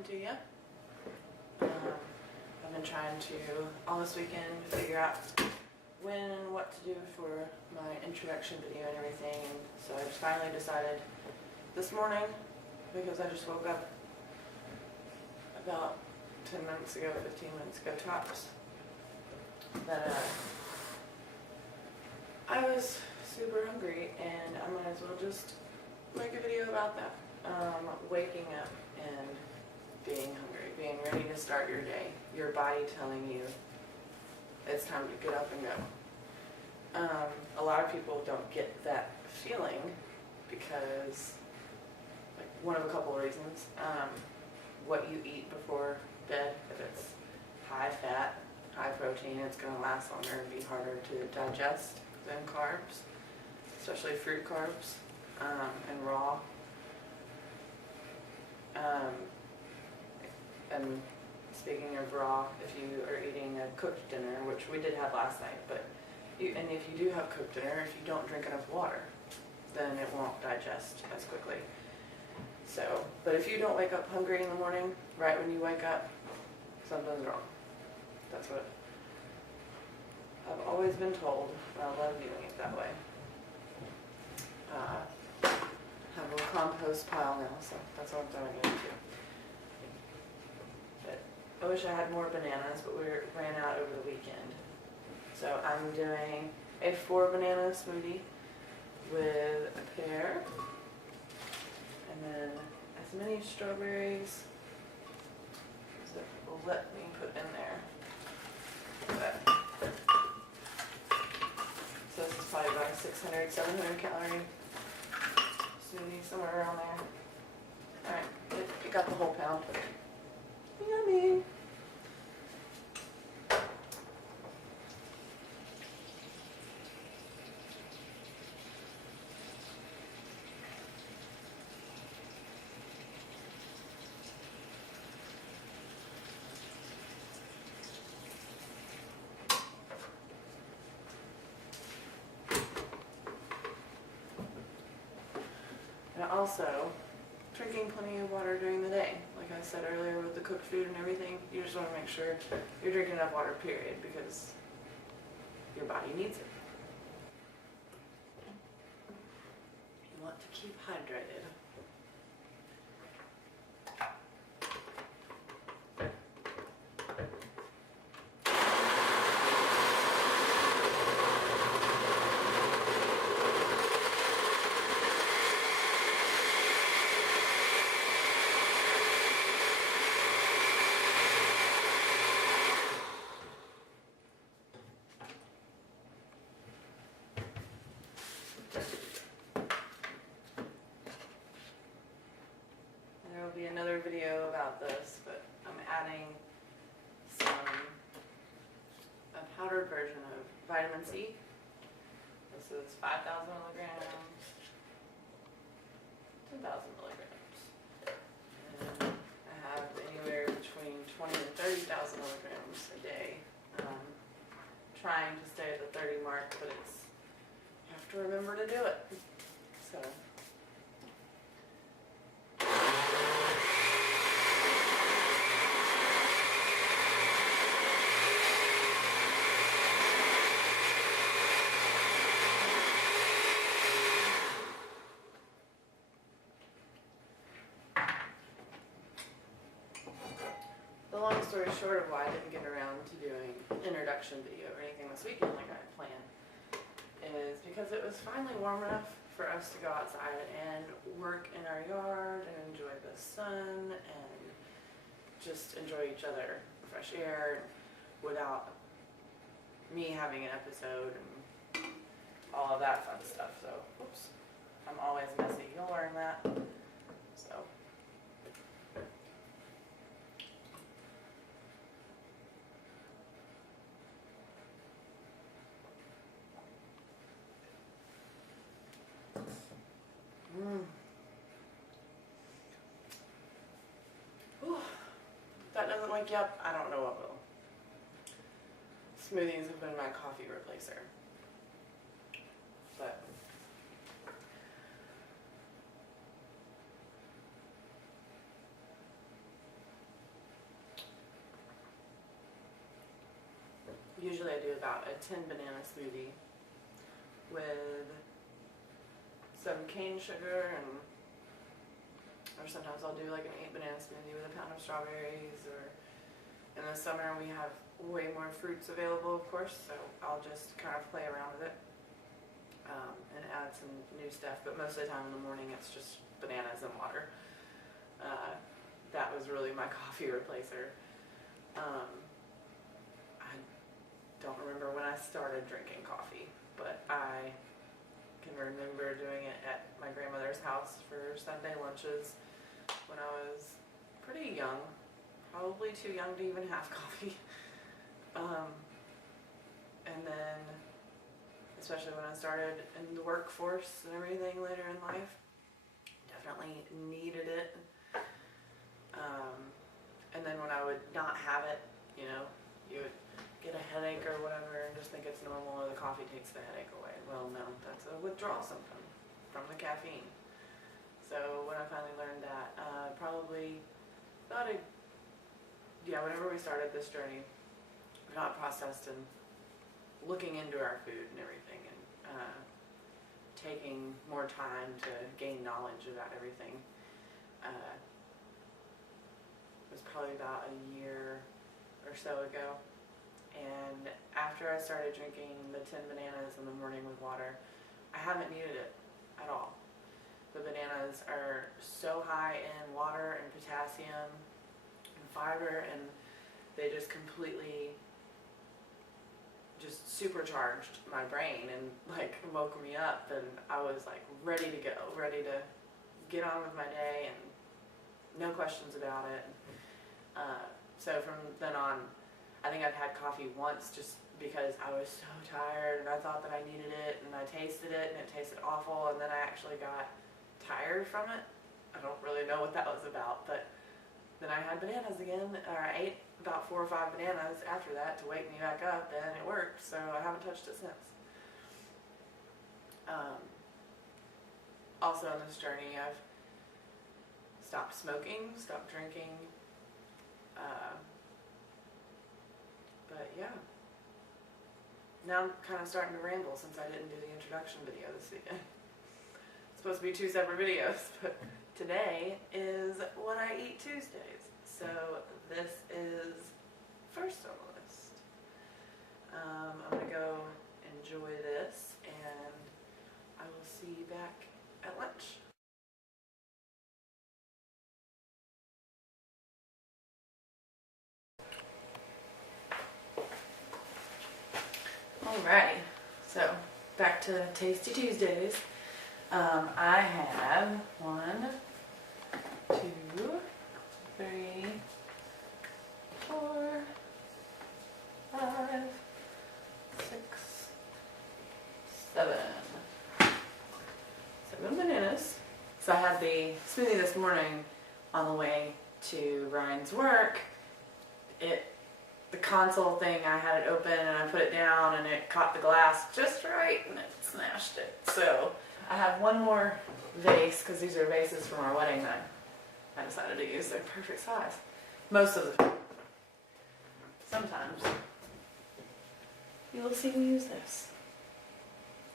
coming to you. I've been trying to, all this weekend, figure out when and what to do for my introduction video and everything, and so I just finally decided this morning, because I just woke up about 10 minutes ago, 15 minutes ago tops, that I was super hungry and I might as well just make a video about that. Waking up and being hungry, being ready to start your day, your body telling you it's time to get up and go. A lot of people don't get that feeling because, like, one of a couple of reasons. What you eat before bed, if it's high fat, high protein, it's going to last longer and be harder to digest than carbs, especially fruit carbs and raw. And speaking of raw, if you are eating a cooked dinner, which we did have last night, but and if you do have cooked dinner, if you don't drink enough water, then it won't digest as quickly. So, but if you don't wake up hungry in the morning, right when you wake up, something's wrong. That's what I've always been told, and I love doing it that way. Have a little compost pile now, so that's what I'm throwing it into. But I wish I had more bananas, but we ran out over the weekend. So I'm doing a 4-banana smoothie with a pear, and then as many strawberries as it will let me put in there. So this is probably about a 600, 700 calorie smoothie, somewhere around there. Alright, it got the whole pound. Yummy! And also, drinking plenty of water during the day. Like I said earlier with the cooked food and everything, you just want to make sure you're drinking enough water, period, because your body needs it. You want to keep hydrated. There will be another video about this, but I'm adding a powdered version of vitamin C. This is 5,000 milligrams, 10,000 milligrams. And I have anywhere between 20 and 30,000 milligrams a day. Trying to stay at the 30 mark, but you have to remember to do it. So. The long story short of why I didn't get around to doing an introduction video or anything this weekend like I had planned is because it was finally warm enough for us to go outside and work in our yard and enjoy the sun and just enjoy each other, fresh air, without me having an episode and all of that fun stuff. So, oops, I'm always messy. You'll learn that. So. Whew. If that doesn't wake you up, I don't know what will. Smoothies have been my coffee replacer. But Usually I do about a 10 banana smoothie with some cane sugar, or sometimes I'll do like an 8 banana smoothie with a pound of strawberries, or in the summer we have way more fruits available, of course, so I'll just kind of play around with it and add some new stuff, but most of the time in the morning it's just bananas and water. That was really my coffee replacer. I don't remember when I started drinking coffee, but I can remember doing it at my grandmother's house for Sunday lunches when I was pretty young, probably too young to even have coffee. And then, especially when I started in the workforce and everything later in life, definitely needed it. And then when I would not have it, you know, you would get a headache or whatever and just think it's normal, or the coffee takes the headache away. Well, no, that's a withdrawal symptom from the caffeine. So when I finally learned that, probably about whenever we started this journey, got processed and looking into our food and everything, and taking more time to gain knowledge about everything. It was probably about a year or so ago. And after I started drinking the 10 bananas in the morning with water, I haven't needed it at all. The bananas are so high in water and potassium and fiber, and they just completely just supercharged my brain and like woke me up, and I was like ready to go, ready to get on with my day and no questions about it. So from then on, I think I've had coffee once just because I was so tired and I thought that I needed it, and I tasted it and it tasted awful, and then I actually got tired from it. I don't really know what that was about, but then I had bananas again, or I ate about 4 or 5 bananas after that to wake me back up, and it worked, so I haven't touched it since. Also on this journey, I've stopped smoking, stopped drinking, but yeah. Now I'm kind of starting to ramble since I didn't do the introduction video this weekend. It's supposed to be 2 separate videos, but today is What I Eat Tuesdays. So this is first on the list. I'm going to go enjoy this, and I will see you back at lunch. Alrighty, so back to Tasty Tuesdays. I have 1, 2, 3, 4, 5, 6, 7. 7 bananas. So I had the smoothie this morning on the way to Ryan's work. The console thing, I had it open and I put it down and it caught the glass just right and it smashed it. So I have 1 more vase, because these are vases from our wedding that I decided to use. They're perfect size. Most of the time. Sometimes you will see me use this.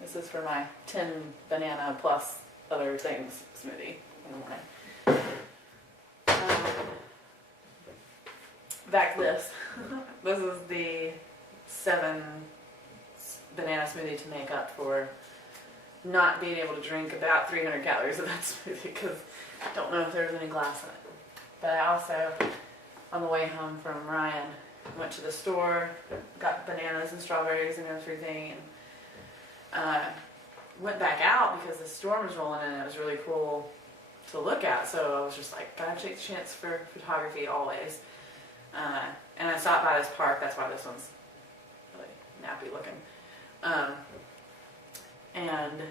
This is for my 10 banana plus other things smoothie in the morning. Back to this. This is the 7 banana smoothie to make up for not being able to drink about 300 calories of that smoothie, because I don't know if there's any glass in it. But I also, on the way home from Ryan, went to the store, got bananas and strawberries and everything, and went back out because the storm was rolling in and it was really cool to look at. So I was just like, gotta take the chance for photography always. And I stopped by this park. That's why this one's really nappy looking. And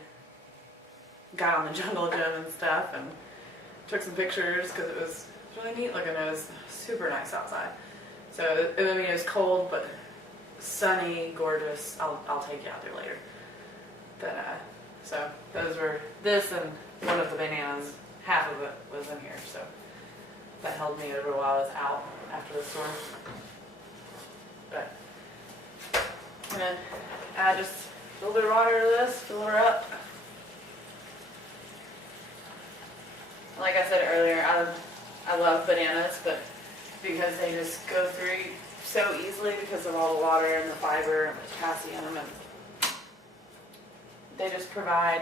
got on the jungle gym and stuff and took some pictures because it was really neat looking. It was super nice outside. So I mean, it was cold but sunny, gorgeous. I'll take you out there later. But so those were this, and one of the bananas, half of it was in here. So that held me over while I was out after the storm. But gonna add just a little bit of water to this, fill her up. Like I said earlier, I love bananas, but because they just go through so easily because of all the water and the fiber and the potassium, and they just provide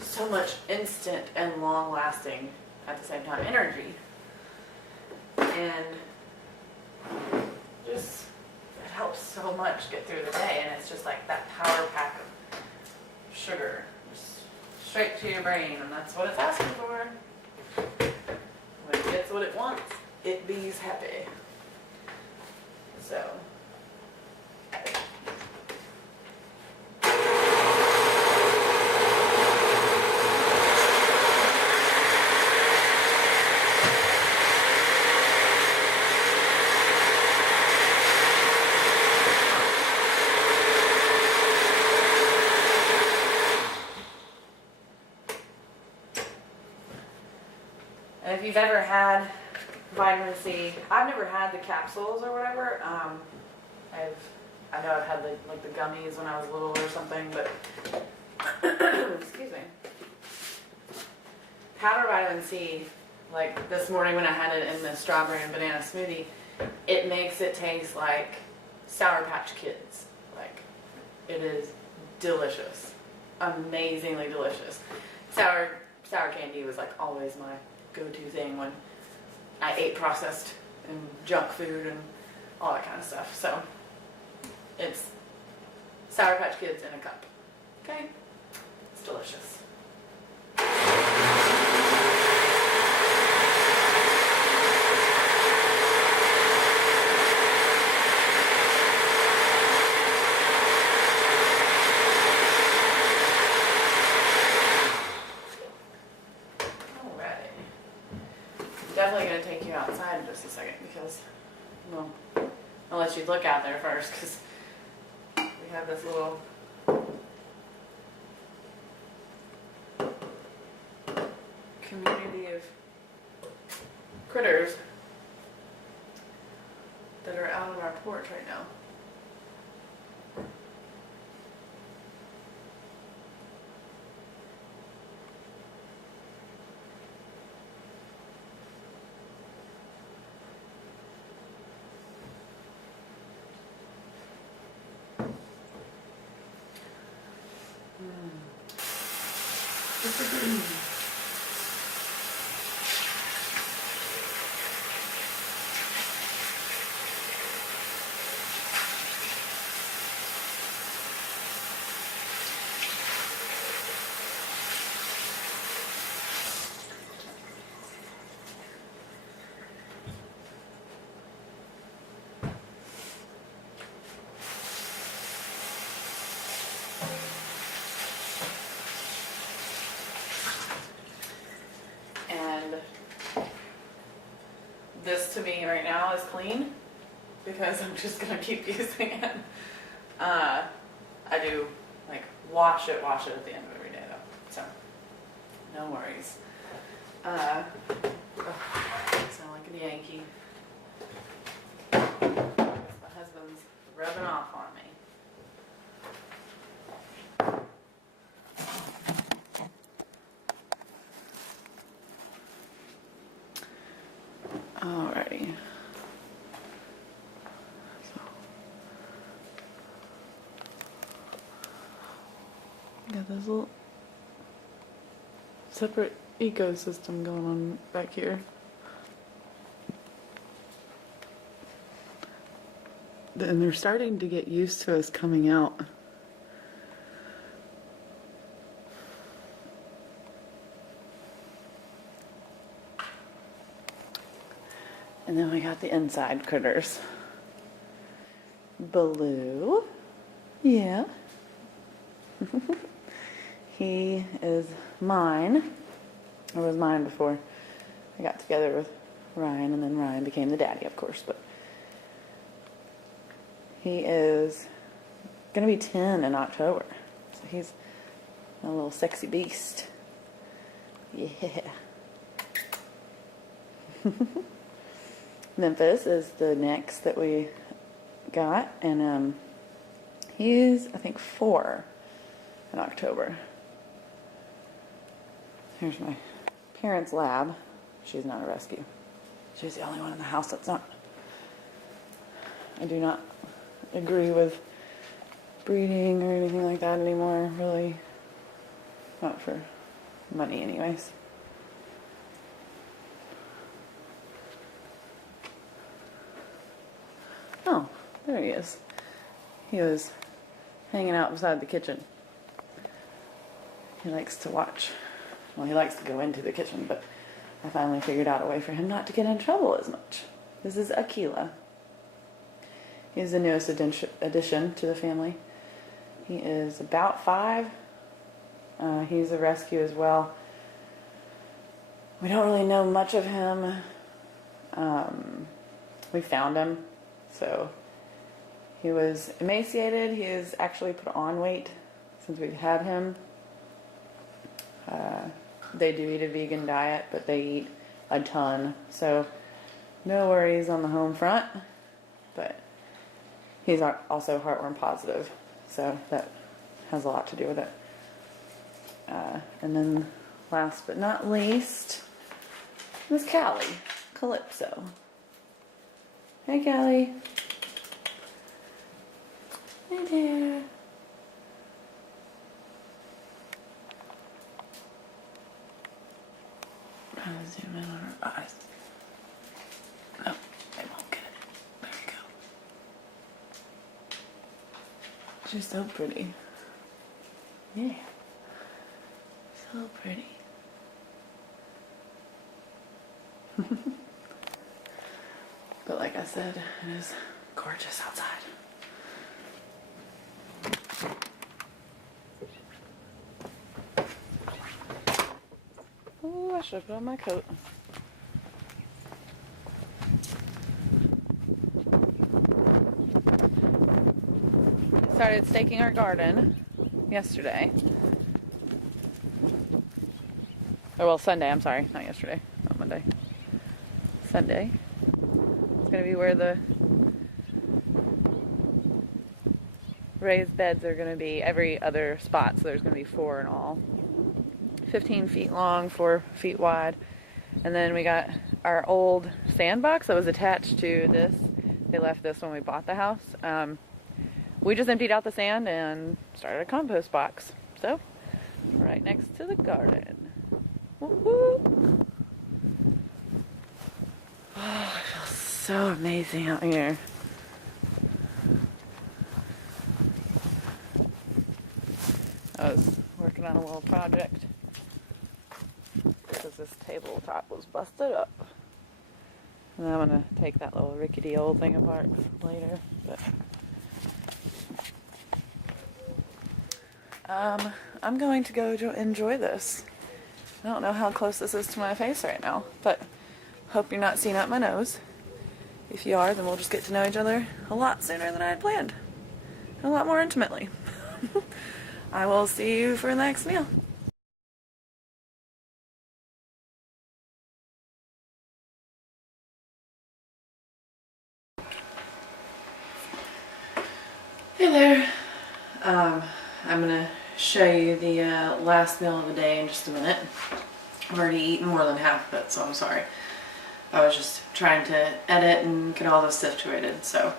so much instant and long-lasting, at the same time, energy. And just, it helps so much get through the day, and it's just like that power pack of sugar, just straight to your brain, and that's what it's asking for. When it gets what it wants, it bees happy. So. And if you've ever had vitamin C, I've never had the capsules or whatever. I know I've had the gummies when I was little or something, but excuse me. Powder vitamin C, like this morning when I had it in the strawberry and banana smoothie, it makes it taste like Sour Patch Kids. Like, it is delicious, amazingly delicious. Sour candy was like always my go-to thing when I ate processed and junk food and all that kind of stuff. So it's Sour Patch Kids in a cup. Okay? It's delicious. Definitely going to take you outside in just a second because, well, I'll let you look out there first because we have this little community of critters that are out on our porch right now. This to me right now is clean because I'm just gonna keep using it. I do like wash it at the end of every day though, so no worries. I sound like a Yankee. My husband's rubbing off on me. Alrighty. So, got this little separate ecosystem going on back here. And they're starting to get used to us coming out. And then we got the inside critters. Baloo. Yeah. He is mine. Or was mine before I got together with Ryan, and then Ryan became the daddy, of course. But he is going to be 10 in October. So he's a little sexy beast. Yeah. Memphis is the next that we got, and He's, I think, 4 in October. Here's my parents' lab. She's not a rescue. She's the only one in the house that's not. I do not agree with breeding or anything like that anymore, really. Not for money anyways. Oh, there he is. He was hanging out beside the kitchen. He likes to watch. Well, he likes to go into the kitchen, but I finally figured out a way for him not to get in trouble as much. This is Aquila. He's the newest addition to the family. He is about 5. He's a rescue as well. We don't really know much of him. We found him. So he was emaciated. He has actually put on weight since we've had him. They do eat a vegan diet, but they eat a ton. So no worries on the home front. But he's also heartworm positive. So that has a lot to do with it. And then last but not least, Miss Callie, Calypso. Hey, Callie. Hey there. I'm gonna zoom in on her eyes. No, they won't get it. There we go. She's so pretty. Yeah. So pretty. But like I said, it is gorgeous outside. Oh, I should have put on my coat. Started staking our garden yesterday. Or well, Sunday, I'm sorry. Not yesterday. Not Monday. Sunday. It's going to be where the raised beds are going to be every other spot. So there's going to be 4 in all. 15 feet long, 4 feet wide. And then we got our old sandbox that was attached to this. They left this when we bought the house. We just emptied out the sand and started a compost box. So, right next to the garden. Woo-hoo. Oh, it feels so amazing out here. I was working on a little project because this tabletop was busted up. And I'm going to take that little rickety old thing apart later. But I'm going to go enjoy this. I don't know how close this is to my face right now, but hope you're not seeing out my nose. If you are, then we'll just get to know each other a lot sooner than I had planned. A lot more intimately. I will see you for the next meal. Hey there. I'm gonna show you the last meal of the day in just a minute. I've already eaten more than half of it, so I'm sorry. I was just trying to edit and get all this situated, so.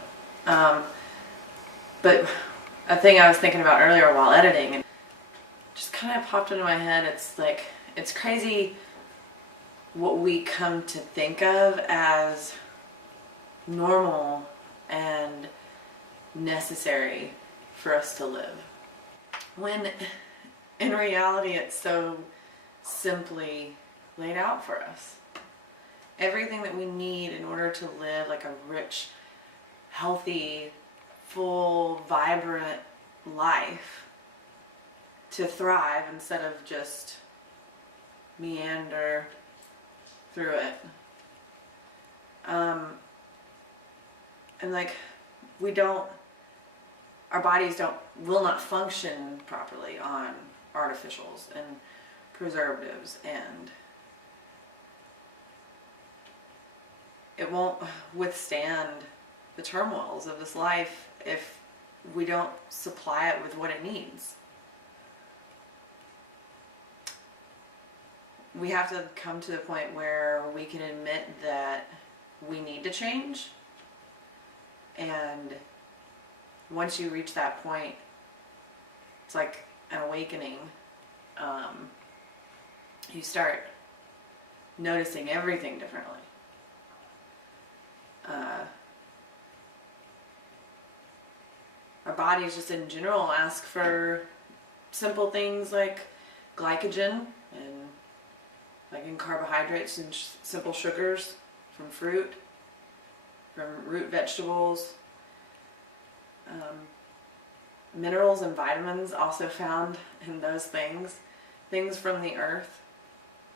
But a thing I was thinking about earlier while editing, and just kind of popped into my head, it's like, it's crazy what we come to think of as normal and necessary for us to live, when in reality it's so simply laid out for us. Everything that we need in order to live like a rich, healthy, full, vibrant life, to thrive instead of just meander through it. And like, our bodies will not function properly on artificials and preservatives, and it won't withstand the turmoils of this life if we don't supply it with what it needs. We have to come to the point where we can admit that we need to change. And once you reach that point, it's like an awakening. You start noticing everything differently. Our bodies just in general ask for simple things like glycogen and like in carbohydrates and simple sugars from fruit, from root vegetables. Minerals and vitamins also found in those things. Things from the earth.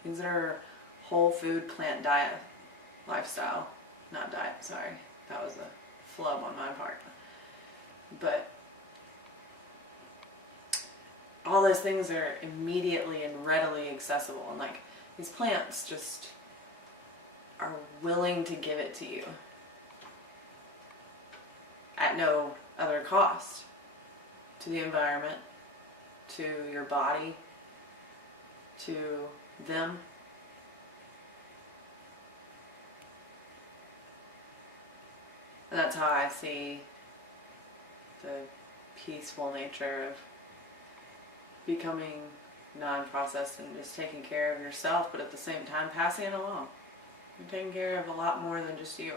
Things that are whole food plant diet lifestyle. Not diet, sorry. That was a flub on my part. But all those things are immediately and readily accessible. And like these plants just are willing to give it to you at no other cost to the environment, to your body, to them. And that's how I see the peaceful nature of becoming non-processed and just taking care of yourself, but at the same time passing it along. You're taking care of a lot more than just you.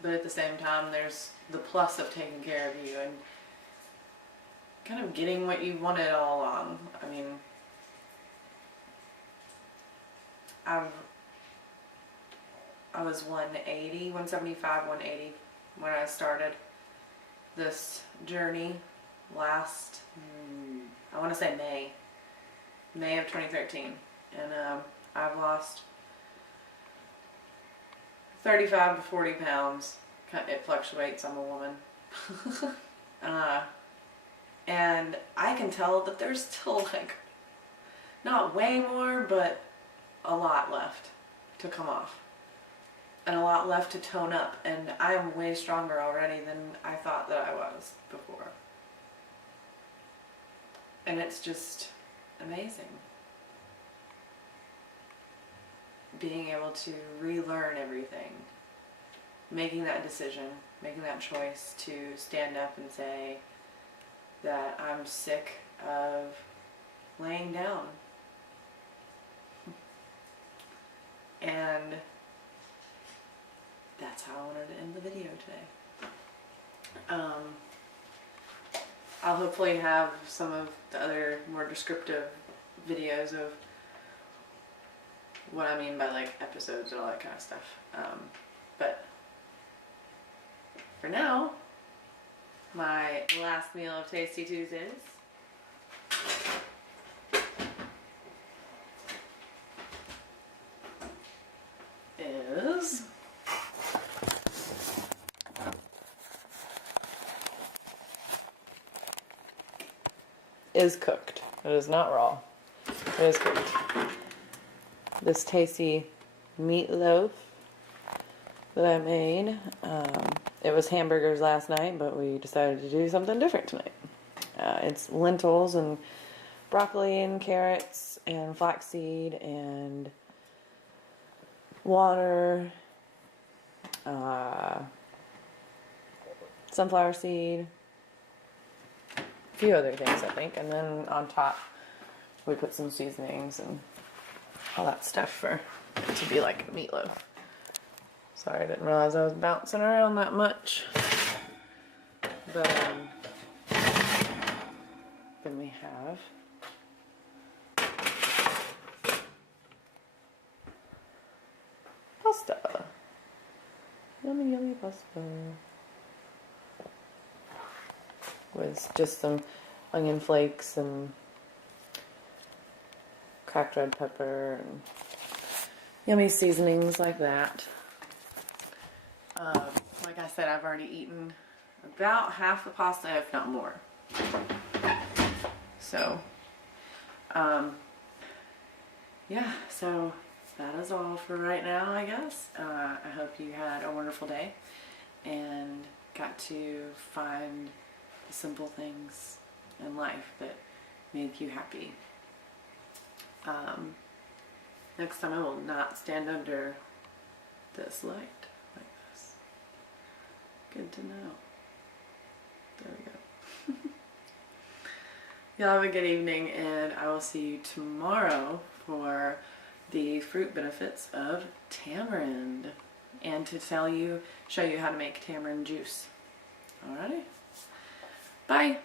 But at the same time, there's the plus of taking care of you and kind of getting what you wanted all along. I mean, I was 180, 175, 180 when I started this journey last, I want to say May of 2013. And I've lost 35 to 40 pounds. It fluctuates, I'm a woman. And I can tell that there's still like, not way more, but a lot left to come off. And a lot left to tone up. And I am way stronger already than I thought that I was before. And it's just amazing. Being able to relearn everything. Making that decision, making that choice to stand up and say that I'm sick of laying down. And that's how I wanted to end the video today. I'll hopefully have some of the other more descriptive videos of what I mean by like episodes and all that kind of stuff. But for now, my last meal of Tasty Tuesdays is cooked. It is not raw. It is cooked. This tasty meatloaf that I made. It was hamburgers last night, but we decided to do something different tonight. It's lentils and broccoli and carrots and flaxseed and water, sunflower seed, a few other things I think, and then on top we put some seasonings and all that stuff for it to be like a meatloaf. Sorry, I didn't realize I was bouncing around that much. But then we have pasta. Yummy, yummy pasta. With just some onion flakes and cracked red pepper and yummy seasonings like that. Like I said, I've already eaten about half the pasta, if not more. So, yeah, so that is all for right now, I guess. I hope you had a wonderful day. and got to find the simple things in life that make you happy. Next time I will not stand under this light like this. Good to know. There we go. Y'all have a good evening, and I will see you tomorrow for the fruit benefits of tamarind and to show you how to make tamarind juice. Alrighty. Bye.